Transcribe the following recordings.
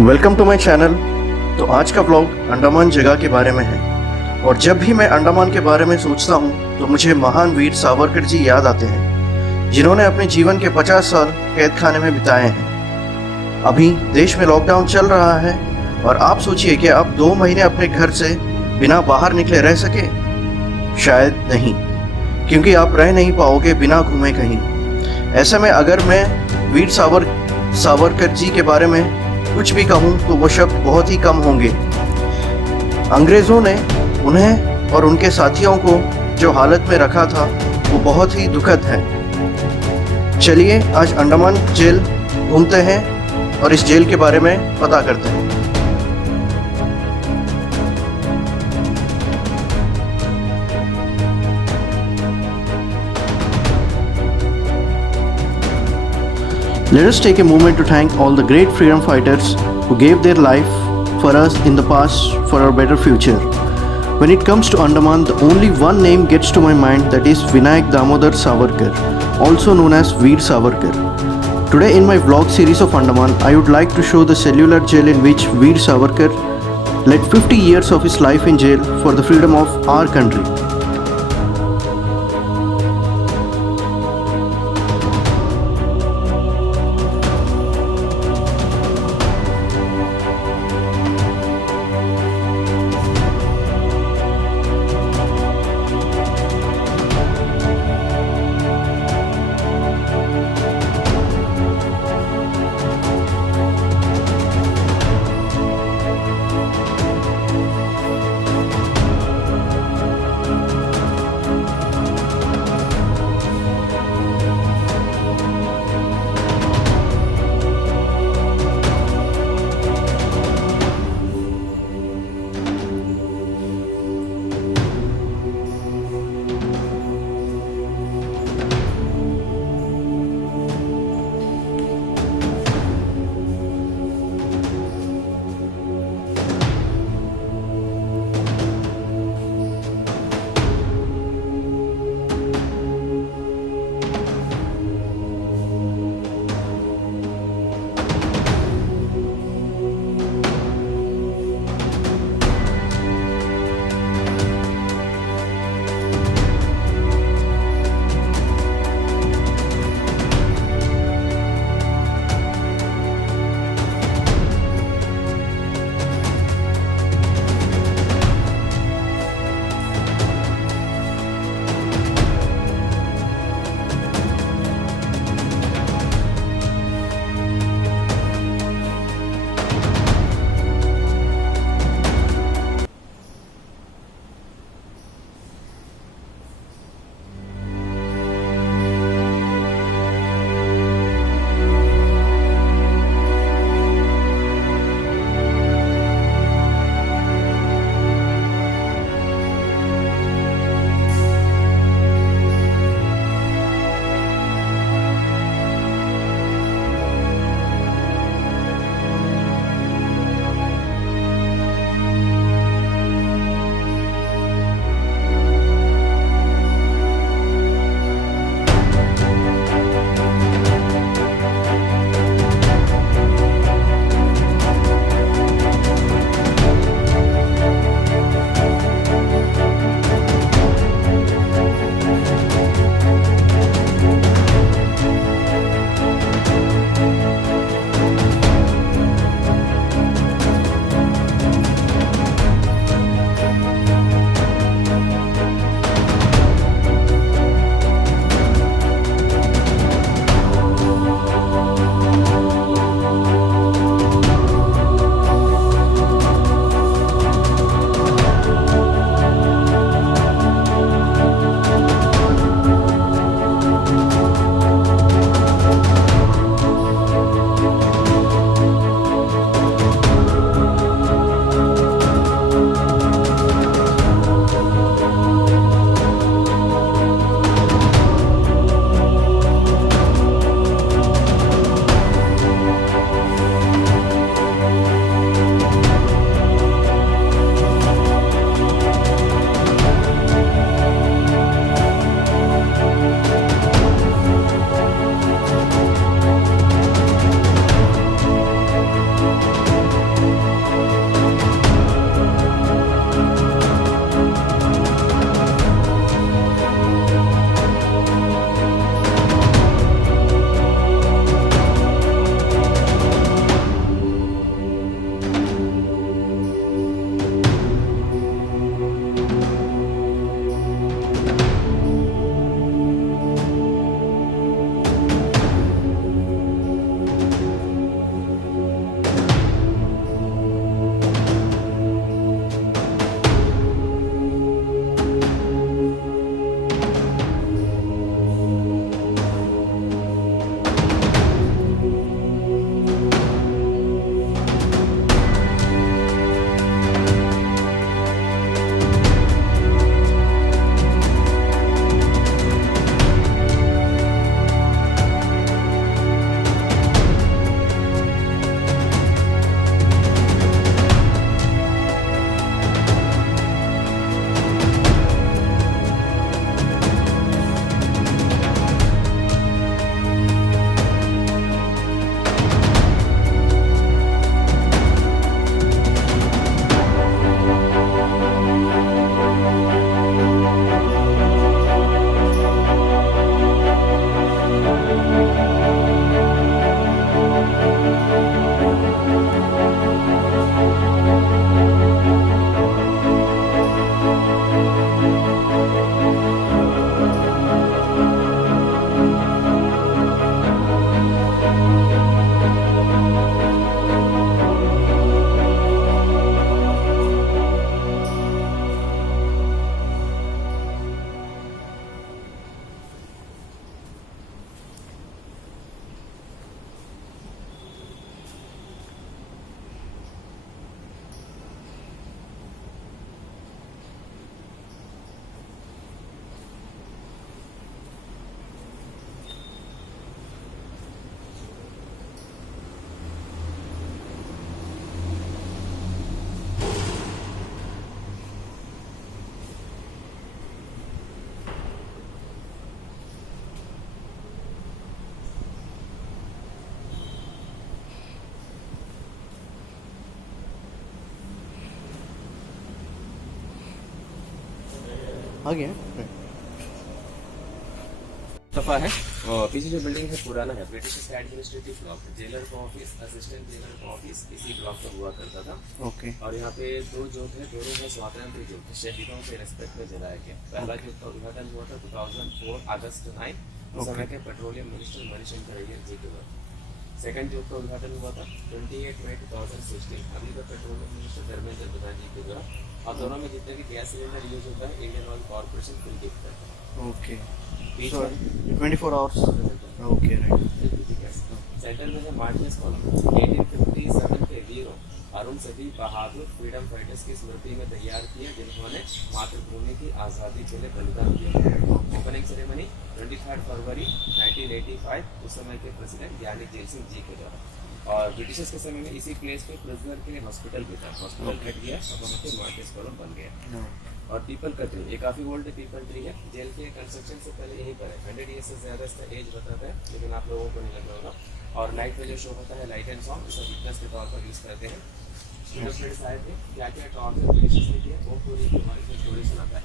Welcome to my channel. तो आज का व्लॉग अंडमान जगह के बारे में है और जब भी मैं अंडमान के बारे में सोचता हूँ तो मुझे महान वीर सावरकर जी याद आते हैं, जिन्होंने अपने जीवन के 50 साल कैद खाने में बिताए हैं। अभी देश में लॉकडाउन चल रहा है और आप सोचिए कि आप 2 महीने अपने घर से बिना बाहर निकले रह सके? शायद नहीं, क्योंकि आप रह नहीं पाओगे बिना घूमे कहीं। ऐसे में अगर मैं वीर सावरकर जी के बारे में कुछ भी कहूँ तो वो शब्द बहुत ही कम होंगे। अंग्रेज़ों ने उन्हें और उनके साथियों को जो हालत में रखा था वो बहुत ही दुखद है। चलिए आज अंडमान जेल घूमते हैं और इस जेल के बारे में पता करते हैं। Let us take a moment to thank all the great freedom fighters who gave their life for us in the past for our better future. When it comes to Andaman, the only one name gets to my mind, that is Vinayak Damodar Savarkar, also known as Veer Savarkar. Today in my vlog series of Andaman, I would like to show the cellular jail in which Veer Savarkar led 50 years of his life in jail for the freedom of our country. आ गया दफा है। और पीछे जो building है पुराना है, British का एडमिनिस्ट्रेटिव ब्लॉक है, जेलर का ऑफिस, असिस्टेंट जेलर का ऑफिस इसी ब्लॉक पर हुआ करता था। ओके और यहाँ पे दो जोत है, दोनों में स्वातंत्र जोत है, शहीदों के रेस्पेक्ट में जलाया गया। पहला जोत का उद्घाटन हुआ था 2004 अगस्त 9 उस समय के पेट्रोलियम मिनिस्टर मणिशंकर अय्यर जी के द्वारा। सेकंड जोत का उद्घाटन हुआ था 28 मई 2016 अभी का पेट्रोलियम मिनिस्टर धर्मेंद्र प्रधान जी के द्वारा। और दोनों में जितने भी गैस सिलेंडर यूज होता है Indian oil corporation free gift करता है। ओके बीच सो में 24 hours okay right LPG gas. Centre में है मार्टिनस कॉलोनी। 1857 के वीरों अरुण सदी बहादुर फ्रीडम फाइटर्स की स्मृति में तैयार किए जिन्होंने मातृभूमि की आज़ादी के लिए बलिदान दिया। ओपनिंग सेरेमनी 23 फरवरी 1985 उस समय के प्रेसिडेंट ज्ञानी जैल सिंह जी के द्वारा। और ब्रिटिशर्स के समय में इसी प्लेस पे प्रिजनर के लिए हॉस्पिटल भी था, हॉस्पिटल कट गया और मार्टिनस कॉलोनी बन गया। और पीपल का ट्री, ये काफ़ी ओल्ड पीपल ट्री है, जेल के कंस्ट्रक्शन से पहले यहीं पर है। 100 ईयर से ज़्यादा इसका एज बताता है, लेकिन आप लोगों को नहीं लग रहा होगा। और नाइट में जो शो होता है लाइट एंड साउंड, उसका विटनेस के तौर पर यूज़ करते हैं। फ्रेंड्स आए थे, क्या क्या टॉर्चर ब्रिटिशर्स ने किया वो पूरी हमारी से स्टोरी सुनाता है।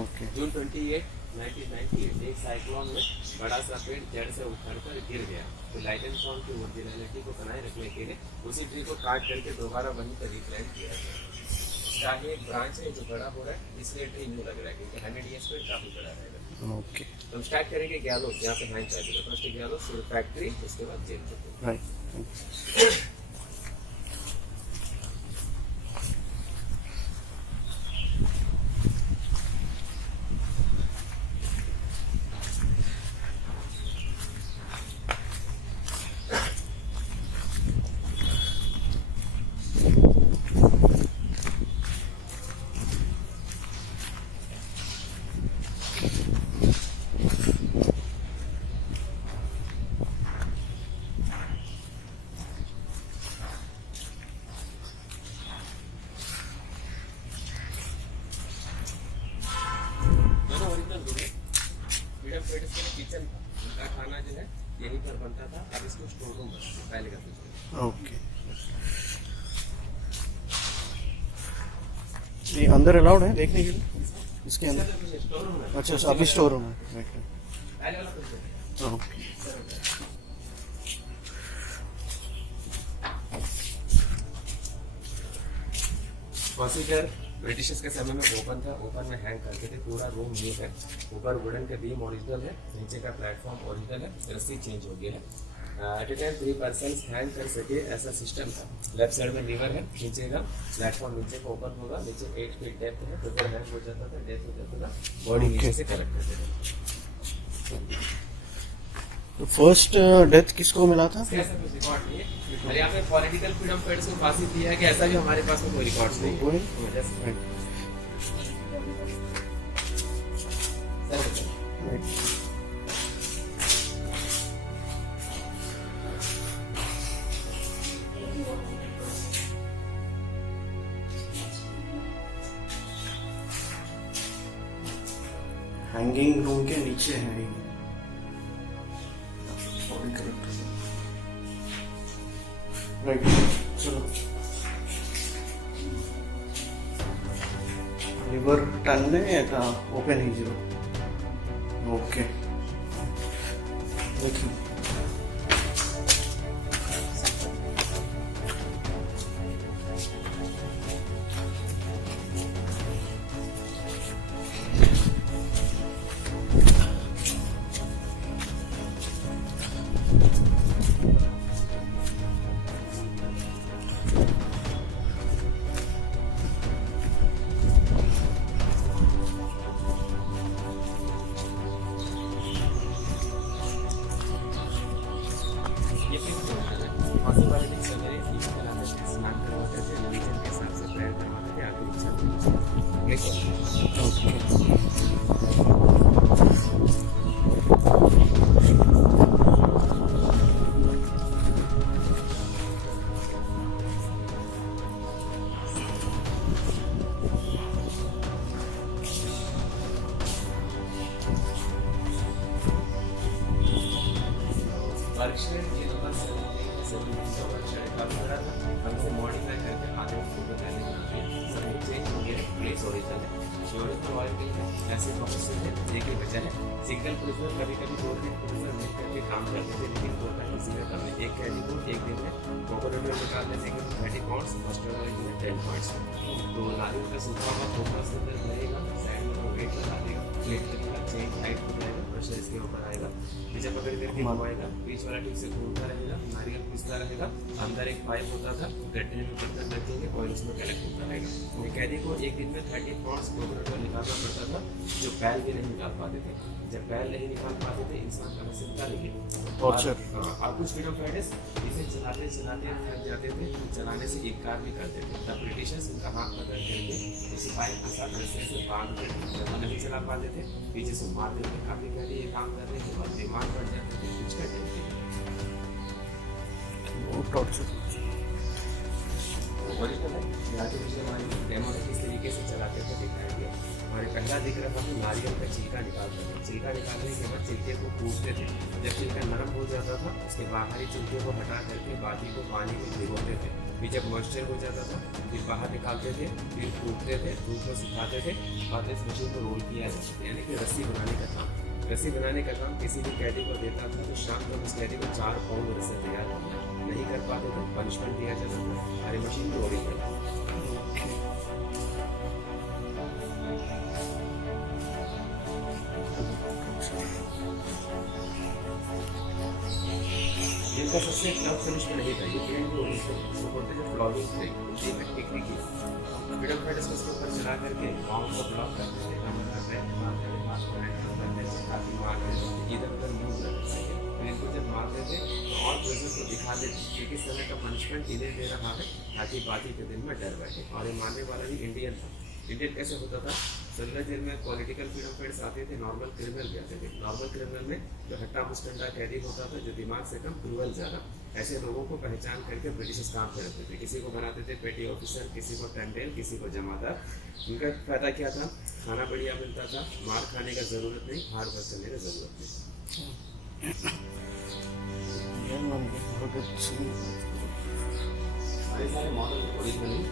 ओके जून 28 1998 एक साइक्लोन में बड़ा सा पेड़ जड़ से उखड़कर गिर गया, तो लाइट एंड साउंड की ओरिजिनलिटी को बनाए रखने के लिए उसी ट्री को काट करके दोबारा वहीं पर रिप्लांट किया गया। इसका एक ब्रांच है जो बड़ा हो रहा है, इसलिए ट्री न्यू लग रहा है क्योंकि 100 ईयर्स पे काफी बड़ा रहेगा। ओके तो हम स्टार्ट करेंगे गैलोस, यहाँ पे हैंग करेंगे। फर्स्ट गैलोस, फिर फैक्ट्री, उसके बाद जेल। राइट दोनों ओरिजिनल रूम है। फ्रीडम फाइटर्स के लिए किचन था, उनका खाना जो है यहीं पर बनता था। अब इसको स्टोर रूम बनता है पहले का कुछ। ओके ये अंदर अलाउड है देखने के लिए इसके अंदर? स्टोर रूम है। अच्छा अभी स्टोर रूम है राइट पहले वाला कुछ है। ओके प्रोसीजर ब्रिटिशर्स के समय में ओपन था, ओपन में हैंग करते थे। पूरा रूम न्यू है, ऊपर वुडन के बीम ओरिजिनल है, नीचे का प्लेटफॉर्म ओरिजिनल है, रस्सी चेंज हो गया है। At a time 3 persons hang कर सके ऐसा सिस्टम था। लेफ्ट साइड में लीवर है, नीचे का प्लेटफॉर्म नीचे का ओपन होगा, नीचे 8 फीट डेप्थ है, तो अगर हैंग हो जाता था डेथ हो जाता था, बॉडी नीचे से कलेक्ट करते थे। तो फर्स्ट डेथ किसको मिला था? ऐसा कुछ रिकॉर्ड नहीं है। और यहाँ पे पॉलिटिकल फ्रीडम फाइटर्स को फांसी दिया है कि ऐसा भी हमारे पास में कोई रिकॉर्ड्स नहीं कोई? है। हैंगिंग रूम के नीचे है ये। राइट चलो लिवर टन है था ओपन ही जीरो ओके देखिए ये फिर फांसी वाले दिन सवेरे दीप जलाते थे, स्नान करवाते थे, रिलीजन के हिसाब से प्रेयर करवाते थे, आखिरी इच्छा वर्कशॉप ये लोग वर्कशॉप काम करा था, हमसे मॉडिफाई करके आगे फोटो लेने का सब चेंज हो गया, प्लेस ओरिजिनल है। इंश्योरेंस प्रोवाइड नहीं है, ऐसे बहुत से थे। एक ही वजह है सिंगल प्रिजनर कभी कभी 2 प्रिजनर मिल करके काम करते थे, लेकिन होता किसी का कम नहीं। एक कैदी को एक दिन में कोकोनट ऑयल निकालने से 30 पॉइंट्स, मस्टर्ड ऑयल के लिए 10 पॉइंट्स। तो नारियल का सूखा हुआ खोखला उसके अंदर रहेगा, साइड में वो वेट लगा देगा, प्लेट लगेगा, चेन टाइट हो जाएगा, प्रेशर इसके ऊपर आएगा, पीछे पकड़ करके घुमाएगा, बीच वाला ठीक से घूमता रहेगा, नारियल पिसता रहेगा। अंदर एक पाइप होता था, गड्ढे में पत्थर रखेंगे, ऑयल उसमें कलेक्ट होता रहेगा। तो कैदी को एक दिन में 30 पॉइंट्स कोकोनट ऑयल निकालना पड़ता था, जो बैल भी नहीं निकाल पाते थे। जब बैल नहीं निकाल पाते थे, इंसान का नसीब था। लेकिन और कुछ फ्रीडम फाइटर्स इसे चलाते चलाते थक जाते थे, चलाने से इनकार भी करते थे। तब ब्रिटिशर्स उनका हाथ पकड़ करके उसी पाइप के साथ रस्से से बांध करके जब नहीं चला पाते थे, पीछे से मार देते। काफी कैदी ये काम करने के बाद बीमार पड़ जाते थे, कुछ कहते थे ओरिजिनल है। यहाँ के पीछे हमारी डेमो किस तरीके से चलाते थे दिखाया गया। हमारे पहला दिख रहा था नारियल का छिलका निकालते थे। छिलका निकालने के बाद छिलके को कूटते थे। जब छिलका नरम हो जाता था, उसके बाहरी छिलके को हटा करके बाकी को पानी में भिगोते थे। फिर जब मॉइस्चर हो जाता था, फिर बाहर निकालते थे, फिर कूटते थे, धूप में सुखाते थे और इस मशीन को रोल किया जाता था, यानी कि रस्सी बनाने का काम। रस्सी बनाने का काम किसी भी कैदी को देता था तो शाम को उस कैदी को 4 पाउंड रस्सी तैयार करना। नहीं कर पाते तो पनिशमेंट दिया जाता था। हमारी मशीन को ओरिजिनल इनका सबसे टफ फिनिश में नहीं था। ये पेन जो बोलते हैं फ्लॉगिंग थे, ये में टेक्निक है। फ्रीडम फाइटर्स को इसके ऊपर चला करके पाँव को ब्लॉक करते थे, इधर उधर मूव कर सके। इनको जब मारते थे तो और प्रेशर को दिखा देते कि किस तरह का पनिशमेंट इन्हें दे रहा है, ताकि बाकी के दिन में डर बैठे। और ये मारने वाला भी इंडियन था। इंडियन कैसे होता था, सल्ला जेल में पॉलिटिकल फ्रीडम फाइटर्स आते थे, नॉर्मल क्रिमिनल भी आते थे। नॉर्मल क्रिमिनल में जो हट्टा मुस्टंडा कैदी होता था, जो दिमाग से कम क्रूअल ज़्यादा, ऐसे लोगों को पहचान करके ब्रिटिशर्स काम करते थे। किसी को बनाते थे पेटी ऑफिसर, किसी को टंडेल, किसी को जमादार। उनका फायदा क्या था, खाना बढ़िया मिलता था, मार खाने का ज़रूरत नहीं, हार्ड वर्क करने का ज़रूरत नहीं। सारे मॉडल ओरिजिनल है।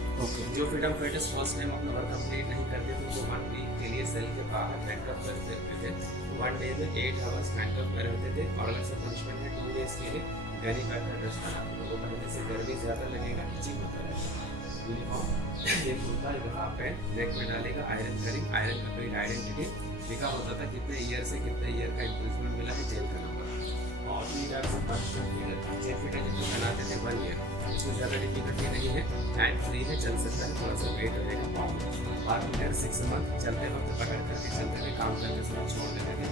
जो फ्रीडम फाइटर्स फर्स्ट टाइम अपना वर्क कंप्लीट नहीं करते थे, तो 1 वीक के लिए सेल के बाहर बैकअप कर सकते थे। 1 डे में 8 आवर्स बैकअप में रहते थे। और अलग से पनिशमेंट है 2 डेज के लिए गनी पैटर्न ड्रेस बनाते थे। वो पहनने से गर्मी ज़्यादा लगेगा, इचिंग होता रहेगा। यूनिफॉर्म ये कुर्ता, इधर हाफ पैंट, नेक में डालेगा, आयरन करेंगे। आयरन का कोई आइडेंटिटी लिखा होता था, कितने ईयर से कितने ईयर का इम्प्रूवमेंट मिला है, जेल का नंबर। और 3 लाख से 5 फीट जिनको बनाते थे 1 ईयर, इसमें ज़्यादा डिफिकल्टी नहीं है, हैंड फ्री है, चल सकता है, थोड़ा सा वेट रहेगा पाँव में। और 6 मंथ चलते वक्त पकड़ करके चलते थे, काम करते समय छोड़ देते थे।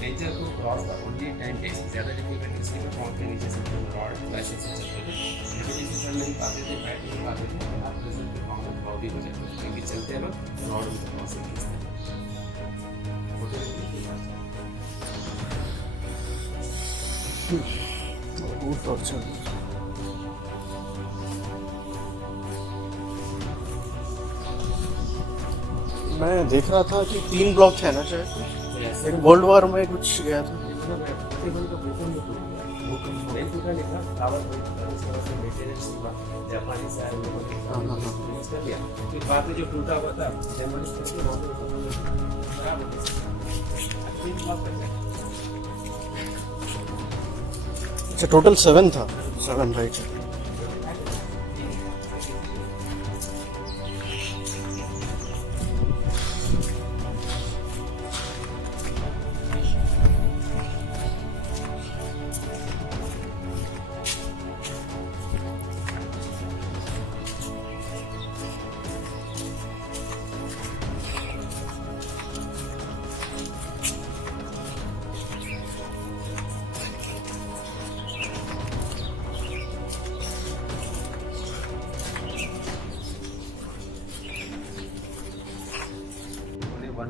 डेंजर को क्रॉस था ओनली 10 डेज, ज़्यादा डिफिकल्टी इसलिए मैं पाँव के नीचे से रॉड वैसे से चलते थे, लेकिन नीचे चल नहीं पाते थे, बैठ नहीं पाते थे, तो आप प्रेशर के पाँव में बॉडी हो जाती है, क्योंकि चलते वक्त रॉड में पाँव से खींचते हैं। मैं देख रहा था कि 3 ब्लॉक थे ना शायद, एक वर्ल्ड वार में कुछ गया था। जापानी से कर दिया, फिर बाद में जो टूटा हुआ था अच्छा, टोटल 7 था, 7 राइट।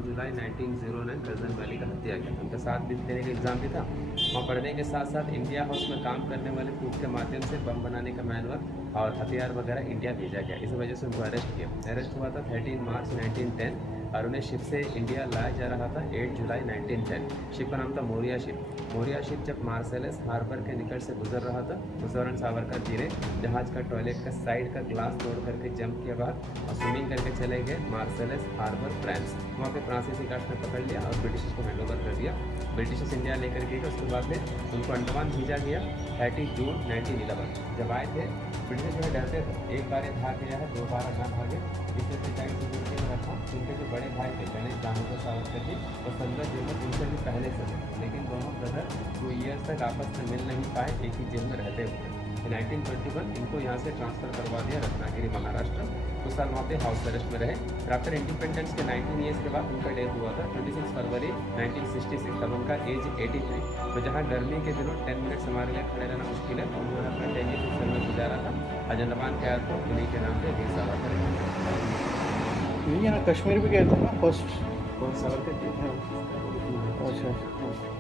जुलाई 1909 कर्जन वैली का हत्या किया। उनका 7 दिन देने का एग्जाम भी था, वहाँ पढ़ने के साथ साथ इंडिया हाउस में काम करने वाले ग्रुप के माध्यम से बम बनाने का मैनुअल और हथियार वगैरह इंडिया भेजा गया। इस वजह से उनको अरेस्ट किया। अरेस्ट हुआ था 13 मार्च 1910 और उन्हें शिप से इंडिया लाया जा रहा था 8 जुलाई 1910। शिप का नाम था मोरिया शिप। मोरिया शिप जब मार्सेलस हार्बर के निकट से गुजर रहा था उस दौरान सावरकर जी ने जहाज का टॉयलेट का साइड का ग्लास तोड़ करके जंप किया बाहर और स्विमिंग करके चले गए मार्सेलस हार्बर, फ्रांस। वहाँ पे फ्रांसीसी गार्ड्स ने पकड़ लिया और ब्रिटिशर्स को हैंड ओवर कर दिया। ब्रिटिशर्स इंडिया लेकर गए। उसके बाद में उनको अंडमान भेजा गया 30 जून 1911। जब आए थे ब्रिटिश जो है डरते थे, एक बार ये भाग गया है, 2 बार ना भागे, इसलिए सिक्योरिटी सिक्योरिटी में रखा। उनके जो बड़े भाई थे गणेश दामोदर सावरकर जी और संजय जेल में उनसे भी पहले से थे, लेकिन दोनों ब्रदर 2 ईयर्स तक आपस में मिल नहीं पाए, एक ही जेल में रहते हुए। 1921 इनको यहाँ से ट्रांसफ़र करवा दिया रत्नागिरी, महाराष्ट्र। कुछ साल वहाँ पे हाउस अरेस्ट में रहे। फिर आफ्टर इंडिपेंडेंस के 19 ईयर्स के बाद उनका डेथ हुआ था 26 फरवरी 1966। तब उनका एज 83। तो जहाँ गर्मी के दिनों 10 मिनट्स हमारे लिए खड़े रहना मुश्किल है, तो उन्होंने अपना 10 ईयर सेल में गुजारा था। आज अंडमान के एयरपोर्ट उन्हीं के नाम पे वीर सावरकर है। ये ना कश्मीर भी गए थे ना फर्स्ट। कौन सावरकर जी? अच्छा।